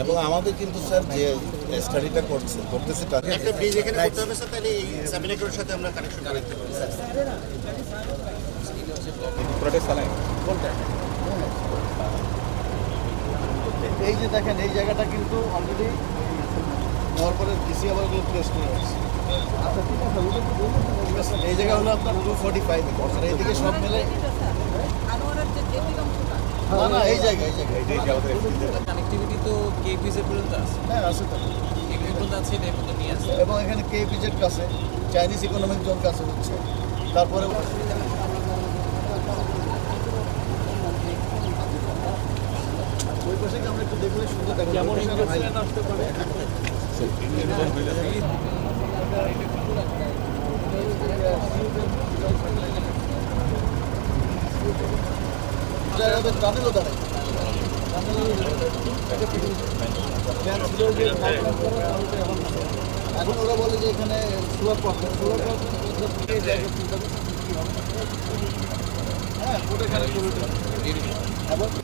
এবং আমাদের কিন্তু স্যার যে স্টাডিটা করছে করতেছে তাকে একটা ব্রিজ সাথে আমরা কানেকশন এই যে দেখেন এই জায়গাটা কিন্তু অলরেডি নেওয়ার পরে ডিসি আবার ওগুলো প্লেস করে আসছে আচ্ছা ঠিক আছে বলুন আছে। এই জায়গা হলো আপনার টু ফোর্টি ফাইভ আর এইদিকে সব মিলে না না এই জায়গা এই জায়গা কানেক্টিভিটি তো কে পর্যন্ত আছে। হ্যাঁ আছে তো। এবং এখানে কে পিজেড কাছে চাইনিজ ইকোনমিক জোন কাছে হচ্ছে। তারপরে টানেলও দাঁড়ায় এখন ওরা বলে যে এখানে হ্যাঁ ওটা এখানে করে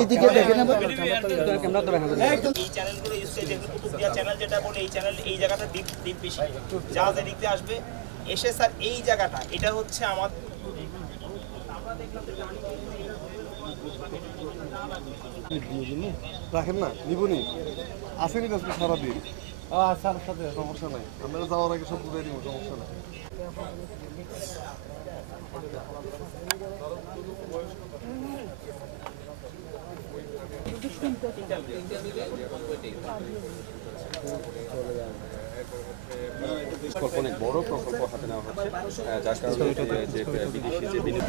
এইদিকে এই চ্যানেলগুলো চ্যানেল যেটা বলে এই চ্যানেল এই জায়গাটা দ্বীপ দ্বীপ বেশি জাহাজ এদিক দিয়ে আসবে এসে স্যার এই জায়গাটা এটা হচ্ছে আমার রাখেন না নিবনি। আসেনি তো সারাদিন। আচ্ছা সাথে সমস্যা নাই। আমরা যাওয়ার আগে সব ঘুরে দিব সমস্যা নাই। অনেক বড় প্রকল্প হাতে নেওয়া হচ্ছে যার কারণে যে বিদেশি যে বিনিয়োগ